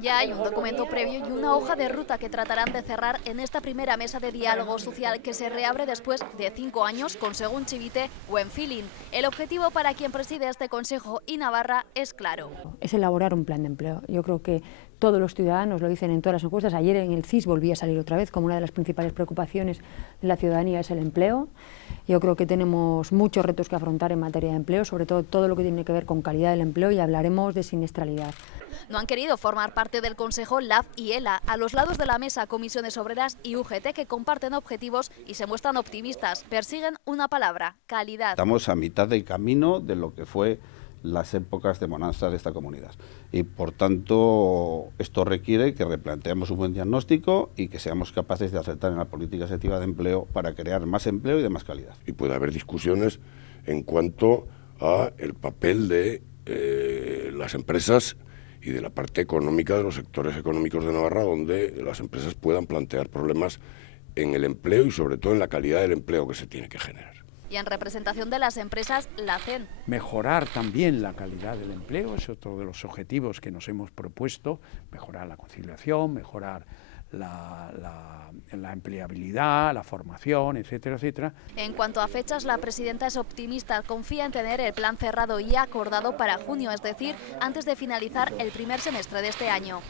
Ya hay un documento previo y una hoja de ruta que tratarán de cerrar en esta primera mesa de diálogo social que se reabre después de 5 años con, según Chivite, buen feeling. El objetivo para quien preside este Consejo y Navarra es claro. Es elaborar un plan de empleo. Yo creo que todos los ciudadanos lo dicen en todas las encuestas. Ayer en el CIS volví a salir otra vez como una de las principales preocupaciones de la ciudadanía es el empleo. Yo creo que tenemos muchos retos que afrontar en materia de empleo, sobre todo lo que tiene que ver con calidad del empleo, y hablaremos de siniestralidad. No han querido formar parte del Consejo LAB y ELA. A los lados de la mesa, Comisiones Obreras y UGT, que comparten objetivos y se muestran optimistas. Persiguen una palabra: calidad. Estamos a mitad del camino de lo que fue las épocas de bonanza de esta comunidad. Y por tanto, esto requiere que replanteemos un buen diagnóstico y que seamos capaces de acertar en la política activa de empleo para crear más empleo y de más calidad. Y puede haber discusiones en cuanto a el papel de las empresas y de la parte económica de los sectores económicos de Navarra, donde las empresas puedan plantear problemas en el empleo y sobre todo en la calidad del empleo que se tiene que generar. Y en representación de las empresas, la CEN. Mejorar también la calidad del empleo es otro de los objetivos que nos hemos propuesto, mejorar la conciliación, mejorar la empleabilidad, la formación, etcétera, etcétera. En cuanto a fechas, la presidenta es optimista, confía en tener el plan cerrado y acordado para junio, es decir, antes de finalizar el primer semestre de este año.